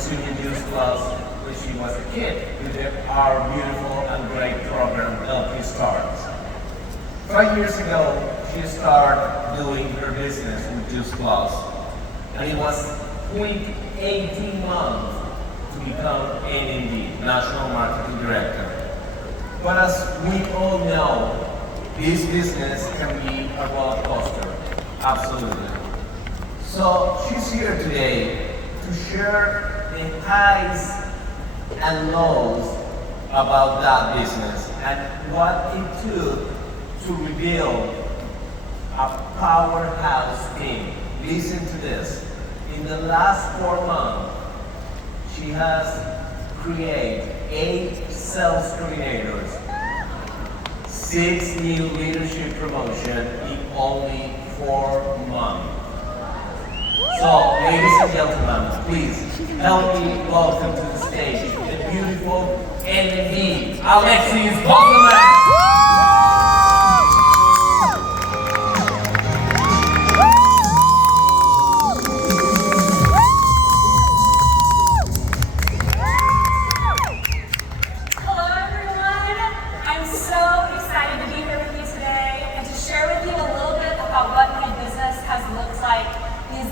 consuming juice plus when she was a kid with our beautiful and great program, Healthy Starts. 5 years ago, she started doing her business with Juice Plus, and it was quick 18 months to become NMD, National Marketing Director. But as we all know, this business can be a roller coaster, absolutely. So she's here today to share the highs and lows about that business and what it took to rebuild a powerhouse team. Listen to this. In the last 4 months, she has created 8 sales coordinators, 6 new leadership promotions in only 4 months. So, ladies and gentlemen, please help me welcome to the stage the beautiful NMD, Alexis Busselman.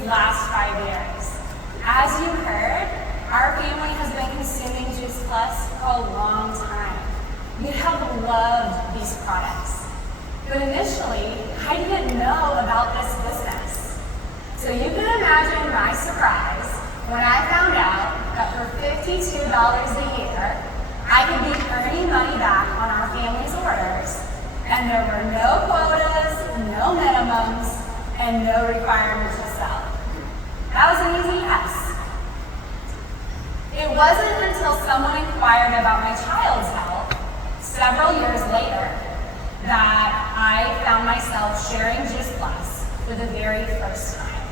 Last 5 years. As you heard, our family has been consuming Juice Plus for a long time. We have loved these products. But initially, I didn't know about this business. So you can imagine my surprise when I found out that for $52 a year, I could be earning money back on our family's orders, and there were no quotas, no minimums, and no requirements to sell. That was an easy yes. It wasn't until someone inquired about my child's health several years later that I found myself sharing Juice Plus for the very first time.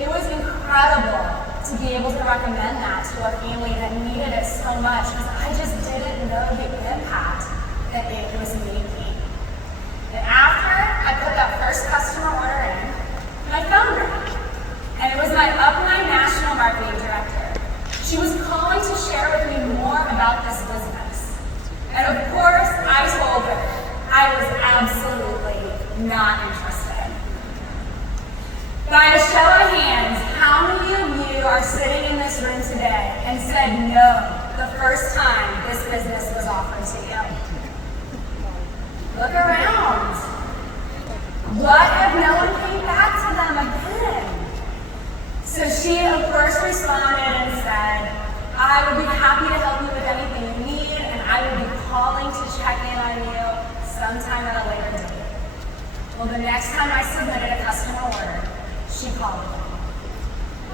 It was incredible to be able to recommend that to a family that needed it so much because I just didn't know the impact that it was making. And after I put that first customer order in, my phone rang. And it was my upline national marketing director. She was calling to share with me more about this business. And of course, I told her I was absolutely not interested. By a show of hands, how many of you are sitting in this room today and said no the first time this business was offered to you? Look around. What if no one came back to them again? So she, of course, responded and said, I would be happy to help you with anything you need, and I would be calling to check in on you sometime at a later date. Well, the next time I submitted a customer order, she called me.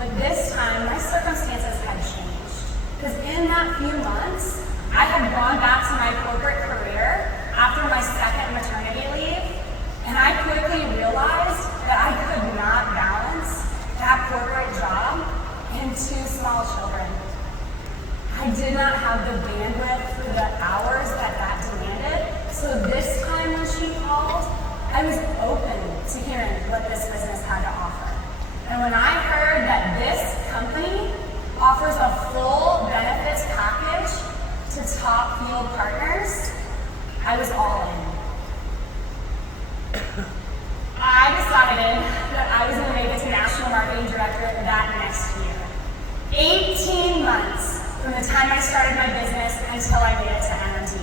But this time, my circumstances had changed. Because in that few months, I had gone back to my corporate career after my second maternity leave, and I quickly realized that I could not balance that corporate job and 2 small children. I did not have the bandwidth for the hours that demanded, so this time when she called, I was open to hearing what this business had to offer. And when I heard that this company offers a full benefits package to top field partners, I was all in. I decided that I was going to make it to National Marketing Director that next year. 18 months from the time I started my business until I made it to NMD.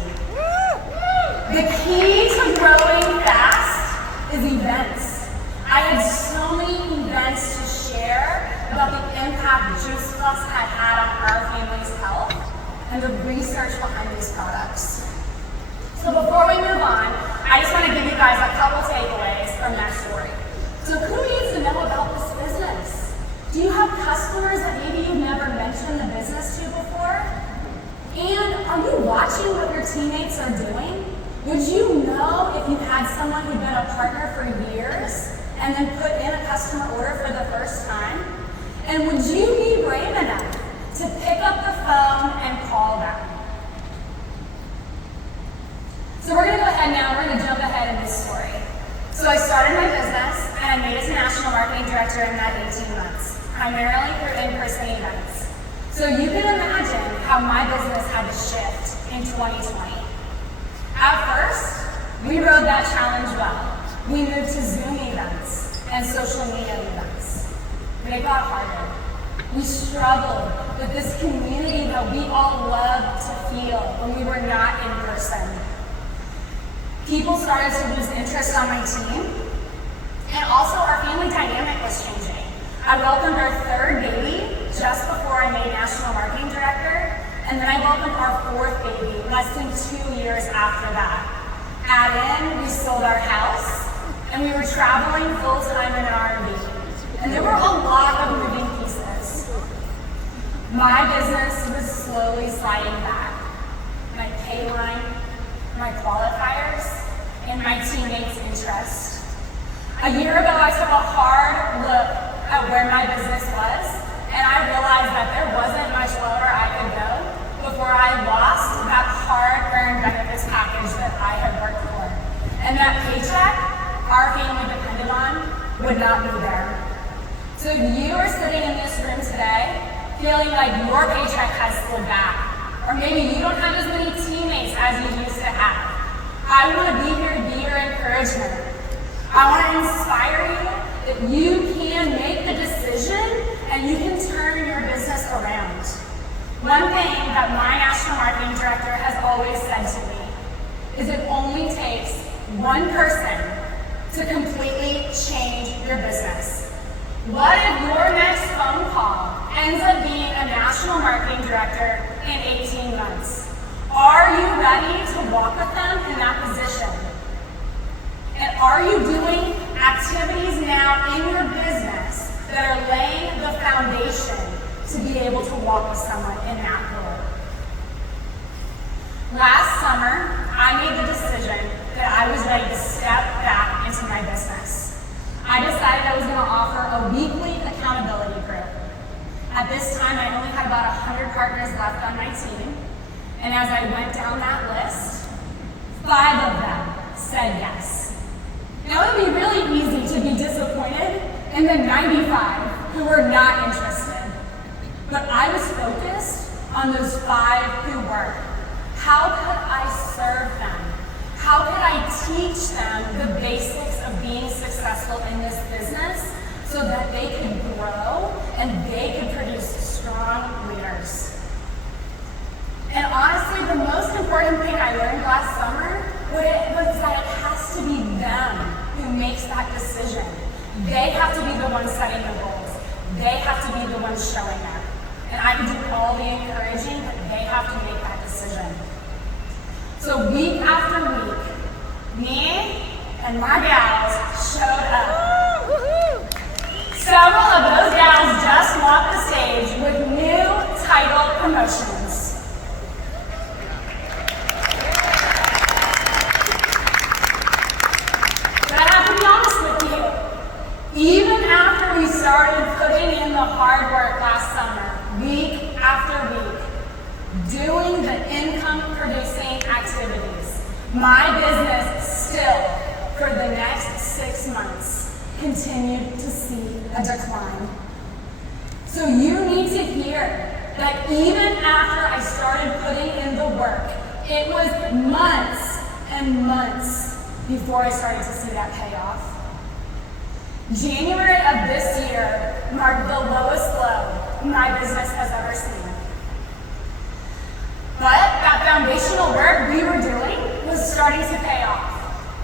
The key to growing fast is events. I had so many events to share about the impact Juice Plus had had on our family's health and the research behind these products. So before we move on, I just want to give you guys a couple takeaways from that story. So who needs to know about this business? Do you have customers that maybe you've never mentioned the business to before? And are you watching what your teammates are doing? Would you know if you had someone who'd been a partner for years and then put in a customer order for the first time? And would you be brave enough to pick up the phone and call them? So we're going to go ahead now, we're going to jump ahead in this story. So I started my business and I made it to National Marketing Director in that 18 months, primarily through in-person events. So you can imagine how my business had to shift in 2020. At first, we rode that challenge well. We moved to Zoom events and social media events. But it got harder. We struggled with this community that we all loved to feel when we were not in person. People started to lose interest on my team, and also our family dynamic was changing. I welcomed our third baby just before I made National Marketing Director, and then I welcomed our fourth baby less than 2 years after that. Add in, we sold our house, and we were traveling full-time in an R&B. And there were a lot of moving pieces. My business was slowly sliding back. My pay line, my qualifiers, and my teammates' interest. A year ago, I took a hard look at where my business was, and I realized that there wasn't much lower I could go before I lost that hard-earned benefits package that I had worked for. And that paycheck our family depended on would not be there. So you are sitting in this room today feeling like your paycheck has slid back, or maybe you don't have as many teammates as you used to have. I want to be here to be your encouragement. I want to inspire you that you can make the decision and you can turn your business around. One thing that my National Marketing Director has always said to me is it only takes one person to completely change your business. What if your next phone call ends up being a National Marketing Director in 18 months? Are you ready to walk with them in that position? And are you doing activities now in your business that are laying the foundation to be able to walk with someone in that role? Last summer, I made the decision that I was ready to step back into my business. I decided I was going to offer a weekly accountability group. At this time, I only had about 100 partners left on my team, and as I went down that list, 5 of them said yes. Now, it would be really easy to be disappointed in the 95 who were not interested, but I was focused on those 5 who were. How could I serve them? How could I teach them the basics of being successful in this business so that they could grow and they could produce strong leaders? And honestly, the most important thing I learned last summer was that it has to be them who makes that decision. They have to be the ones setting the goals. They have to be the ones showing up. And I can do all the encouraging, but they have to make that decision. So week after week, me and my gals showed up. Several of those gals just walked the stage with new title promotions. But I have to be honest with you, even after we started putting in the hard work last summer, week after week, doing the income-producing activities, my business still, for the next 6 months, continued to see a decline. So you need to hear that even after I started putting in the work, it was months and months before I started to see that payoff. January of this year marked the lowest low my business has ever seen. But that foundational work we were doing was starting to pay off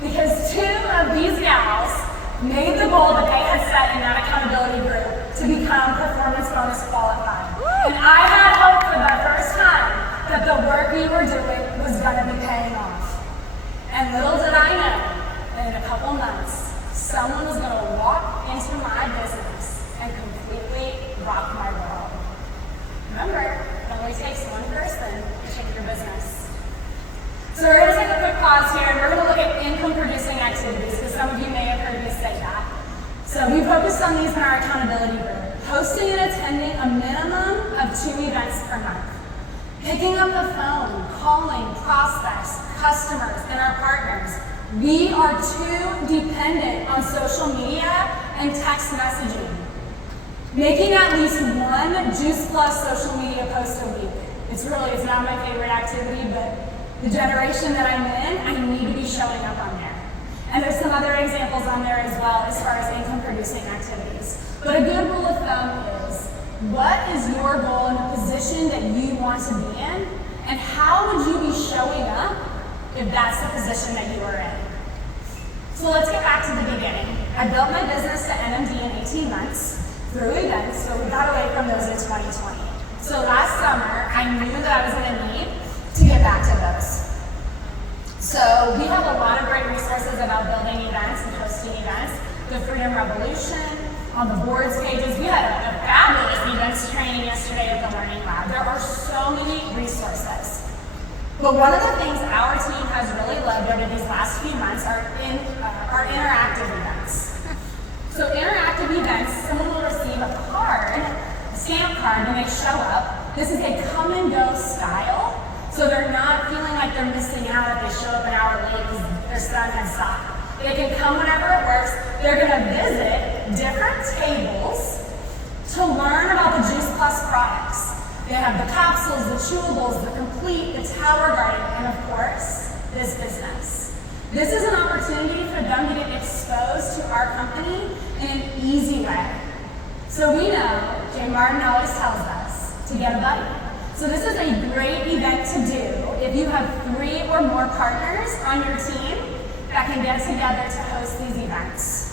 because 2 of these gals made the goal that they had set in that accountability group to become performance bonus qualified. And I had hope for the first time that the work we were doing was going to be paying off. And little did I know that in a couple months, someone was going to walk into my business and completely rock my world. Remember, it only takes one person to change your business. So we're going to take a quick pause here and we're going to look at income-producing activities because some of you may have heard me say that. So we focused on these in our accountability group. Hosting and attending a minimum of 2 events per month. Picking up the phone, calling prospects, customers, and our partners. We are too dependent on social media and text messaging. Making at least one Juice Plus social media post a week. It's not my favorite activity, but the generation that I'm in, I need to be showing up on there. And there's some other examples on there as well as far as income producing activities. But a good rule of thumb is, what is your goal in the position that you want to be in? And how would you be showing up if that's the position that you are in? So let's get back to the beginning. I built my business to NMD in 18 months through events, so we got away from those in 2020. So last summer, I knew that I was going to need to get back to those. So we have a lot of great resources about building events and hosting events. The Freedom Revolution, on the boards pages. We had a fabulous events training yesterday at the Learning Lab. There are so many resources. But one of the things our team has really loved over these last few months are interactive events. So interactive events, someone will receive a card, a stamp card when they show up. This is a come and go style, so they're not feeling like they're missing out if they show up an hour late because their son has soccer. They can come whenever it works. They're going to visit different tables to learn about the Juice Plus products. They have the capsules, the chewables, the complete, the tower garden, and of course, this business. This is an opportunity for them to get exposed to our company in an easy way. So we know, Jay Martin always tells us, to get a buddy. So this is a great event to do if you have 3 or more partners on your team that can get together to host these events.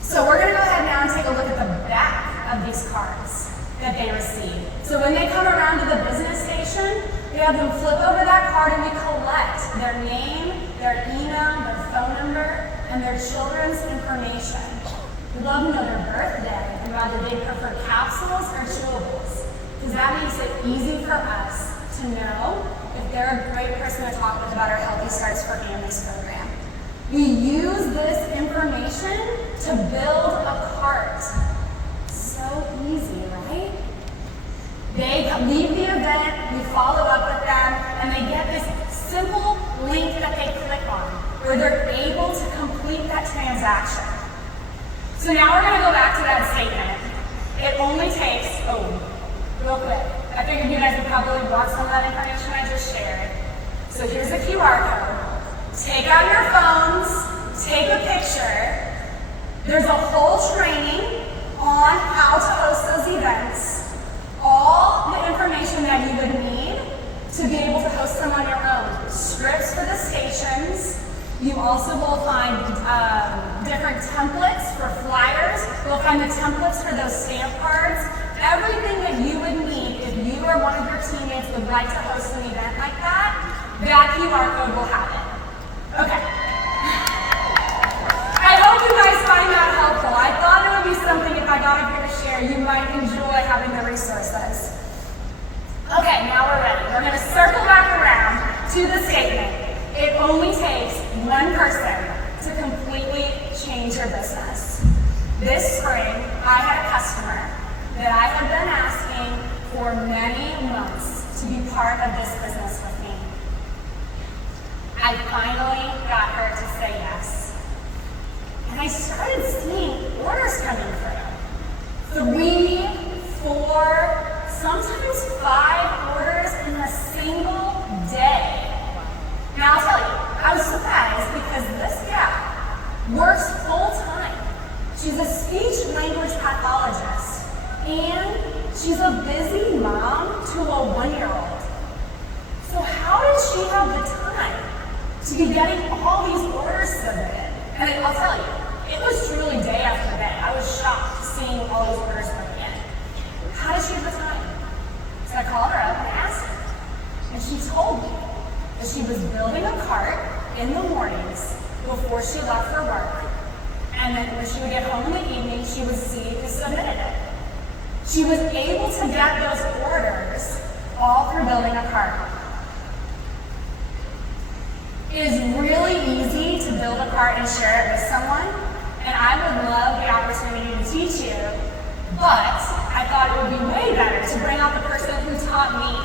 So we're going to go ahead now and take a look at the back of these cards that they receive. So when they come around to the business station, we have them flip over that card and we collect their name, their email, their phone number, and their children's information. We love to know their birthday and whether they prefer capsules or chewables, because that makes it easy for us to know if they're a great person to talk with about our Healthy Starts for Families program. We use this information to build a cart. So easy, right? They leave the event, we follow up with them, and they get this simple link that they click on, where they're able to complete that transaction. So now we're going to go back to that statement. It only takes, real quick. I figured you guys would probably want some of that information I just shared. So here's the QR code. Take out your phones, take a picture. There's a whole training on how to host those events. All the information that you would need to be able to host them on your own. Scripts for the stations. You also will find different templates for flyers. You'll find the templates for those stamp cards. Everything that you would need if you or one of your teammates would like to host an event like that QR code will have it. Okay. I hope you guys find that helpful. I thought it would be something if I got up here to share, you might enjoy having the resources. Okay, now we're ready. We're going to circle back around to the statement. It only takes one person to completely change your business. This spring, I had a customer that I had been asking for many months to be part of this business with me. I finally got her to say yes. And I started seeing orders coming through. 3, 4, sometimes 5 orders in a single day. Now I'll tell you, I was surprised because this gal works full time. She's a speech language pathologist, and she's a busy mom to a 1-year-old. So how did she have the time to be getting all these orders submitted? And I'll tell you, it was truly day after day. I was shocked seeing all those orders coming in. How did she have the time? So I called her up and asked her, and she told me that she was building a cart in the mornings before she left for work. And then when she would get home in the evening, she would see who submitted it. She was able to get those orders all through building a cart. It is really easy to build a cart and share it with someone, and I would love the opportunity to teach you, but I thought it would be way better to bring out the person who taught me,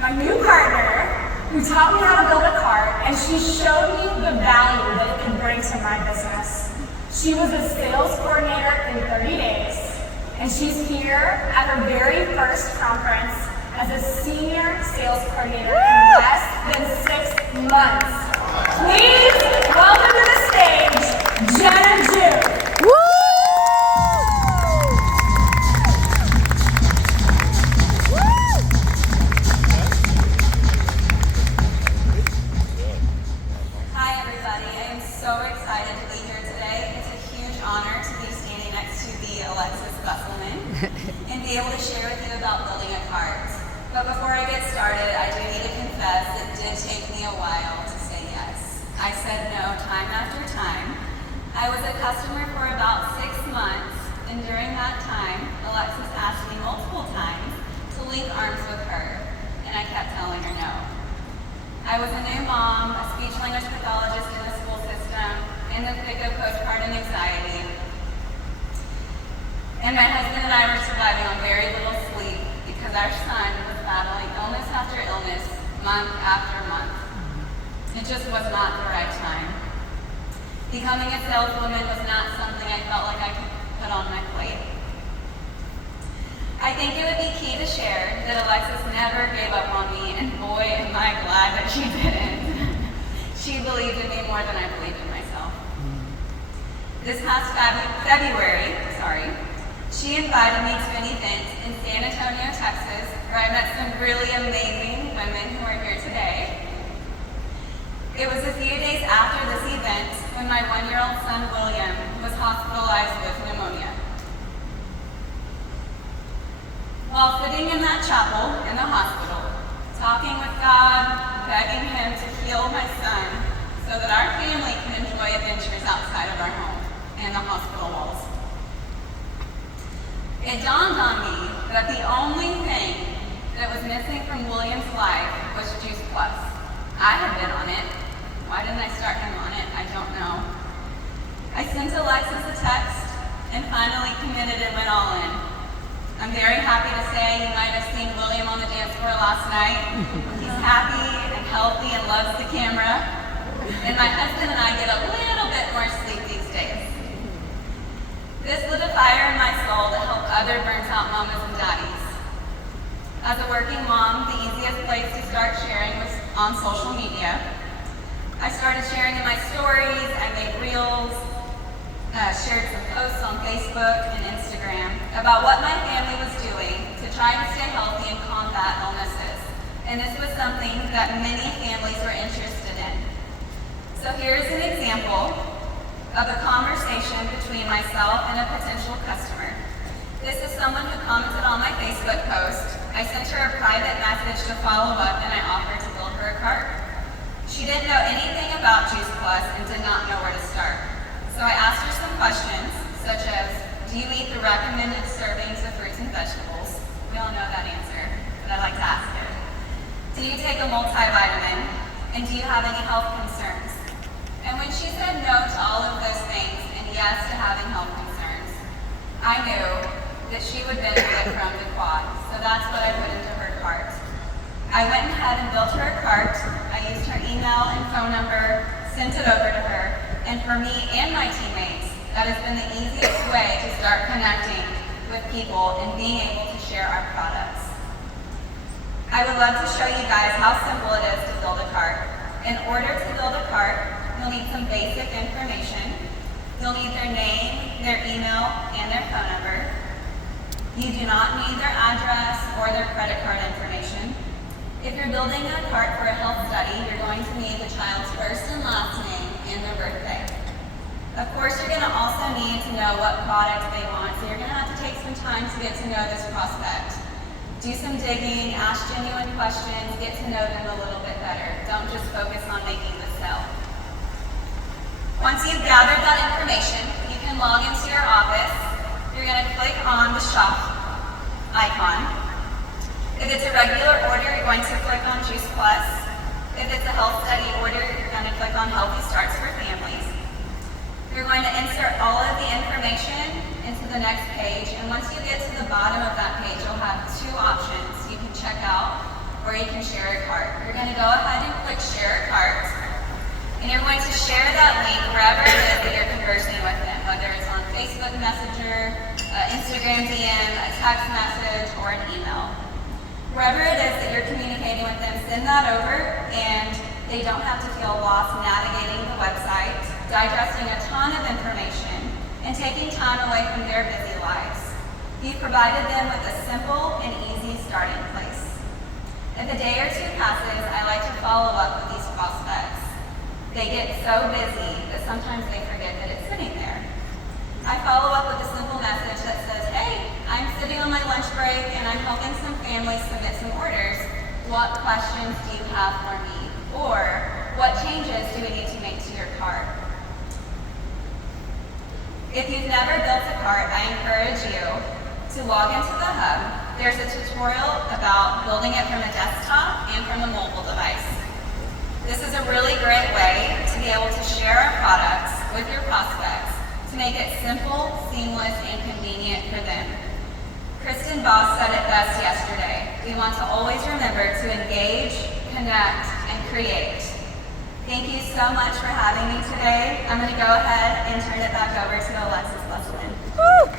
my new partner, who taught me how to build a cart, and she showed me the value that it could bring to my business. She was a sales coordinator in 30 days, and she's here at her very first conference as a senior sales coordinator in less than 6 months. Please welcome to the stage, Jenna Dziuk. Hi everybody, I am so excited to be here today. It's a huge honor to be standing next to the Alexis Busselman and be able to share with you about building a cart. But before I get started, I do need to confess it did take me a while to say yes. I said no time after time. I was a customer for about 6 months, and during that time, Alexis asked me multiple times to link arms with her, and I kept telling her no. I was a new mom, a speech-language pathologist in the school system, in the thick of postpartum anxiety. And my husband and I were surviving on very little sleep because our son was battling illness after illness, month after month. It just was not the right time. Becoming a saleswoman was not something I felt like I could put on my plate. I think it would be key to share that Alexis never gave up on me, and boy, am I glad that she didn't. She believed in me more than I believed in myself. This past February, she invited me to an event in San Antonio, Texas, where I met some really amazing women who are here today. It was a few days after this event when my 1-year-old son, William, was hospitalized with pneumonia. While sitting in that chapel in the hospital, talking with God, begging Him to heal my son so that our family can enjoy adventures outside of our home and the hospital walls. It dawned on me that the only thing that was missing from William's life was Juice Plus. I had been on it. Why didn't I start him on it? I don't know. I sent Alexis a text and finally committed and went all in. I'm very happy to say you might have seen William on the dance floor last night. He's happy and healthy and loves the camera. And my husband and I get a little bit more sleep these days. This lit a fire in my soul to help other burnt out mamas and daddies. As a working mom, the easiest place to start sharing was on social media. I started sharing in my stories, I made reels, shared some posts on Facebook and Instagram about what my family was doing to try to stay healthy and combat illnesses. And this was something that many families were interested in. So here's an example of a conversation between myself and a potential customer. This is someone who commented on my Facebook post. I sent her a private message to follow up, and I offered to build her a cart. She didn't know anything about Juice Plus and did not know where to start. So I asked her some questions, such as, do you eat the recommended servings of fruits and vegetables? We all know that answer, but I like to ask it. Do you take a multivitamin? And do you have any health concerns? And when she said no to all of those things and yes to having health concerns, I knew that she would benefit from the quad. So that's what I put into her cart. I went ahead and built her a cart. I used her email and phone number, sent it over to her, and for me and my teammates, that has been the easiest way to start connecting with people and being able to share our products. I would love to show you guys how simple it is to build a cart. In order to build a cart, you'll need some basic information. You'll need their name, their email, and their phone number. You do not need their address or their credit card information. If you're building a cart for a health study, you're going to need the child's first and last name and their birthday. Of course, you're going to also need to know what product they want, so you're going to have to take some time to get to know this prospect. Do some digging, ask genuine questions, get to know them a little bit better. Don't just focus on making the sale. Once you've gathered that information, you can log into your office. You're going to click on the shop icon. If it's a regular order, you're going to click on Juice Plus. If it's a health study order, you're going to click on Healthy Starts for Families. You're going to insert all of the information into the next page, and once you get to the bottom of that page, you'll have 2 options. You can check out, or you can share a cart. You're going to go ahead and click Share a Cart, and you're going to share that link wherever it is that you're conversing with them, whether it's on Facebook Messenger, Instagram DM, a text message, or an email. Wherever it is that you're communicating with them, send that over, and they don't have to feel lost navigating the website, digesting a ton of information, and taking time away from their busy lives. You've provided them with a simple and easy starting place. If a day or two passes, I like to follow up with these prospects. They get so busy that sometimes they forget that it's sitting there. I follow up with a simple message that says, hey, I'm sitting on my lunch break and I'm helping some families submit some orders. What questions do you have for me? Or what changes do we need to make to your cart? If you've never built a cart, I encourage you to log into the hub. There's a tutorial about building it from a desktop and from a mobile device. This is a really great way to be able to share our products with your prospects to make it simple, seamless, and convenient for them. Kristen Boss said it best yesterday. We want to always remember to engage, connect, and create. Thank you so much for having me today. I'm going to go ahead and turn it back over to Alexis Busselman. Woo!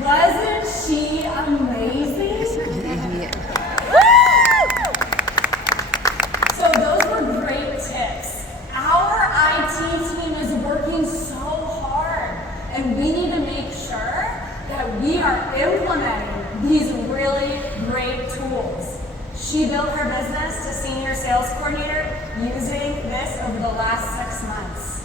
Wasn't she amazing? So those were great tips. Our IT team is working so hard, and we need to make sure that we are implementing these really great tools. She built her business to senior sales coordinator using this over the last 6 months.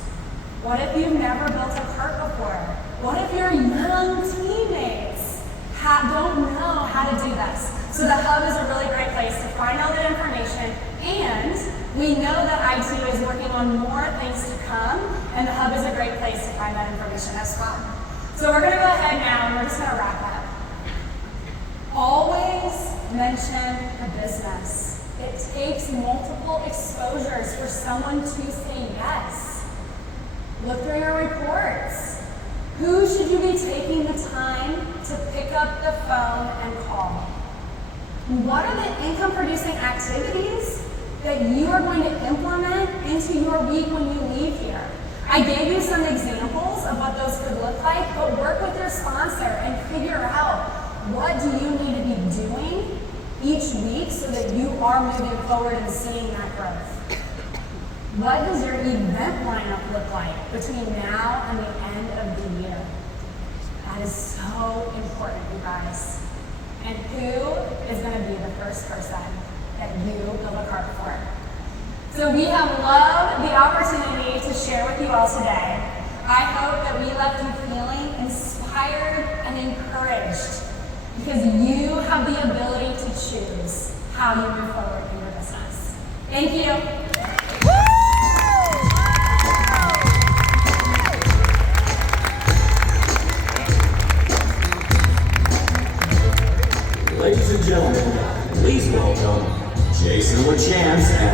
What if you've never built a cart before? What if your young teammates don't know how to do this? So the hub is a really great place to find all that information, and we know that IT is working on more things to come, and the hub is a great place to find that information as well. So we're going to go ahead now, and we're just going to wrap up. Always mention the business. It takes multiple exposures for someone to say yes. Look through your reports. Who should you be taking the time to pick up the phone and call? What are the income-producing activities that you are going to implement into your week when you leave here? I gave you some examples of what those could look like, but work with your sponsor and figure out what do you need to be doing each week so that you are moving forward and seeing that growth. What does your event lineup look like between now and the end of the year? That is so important, you guys. And who is going to be the first person that you build a cart for? So we have loved the opportunity to share with you all today. I hope that we left you feeling inspired and encouraged because you have the ability to choose how you move forward in your business. Thank you. Ladies and gentlemen, please welcome Jason LaChance and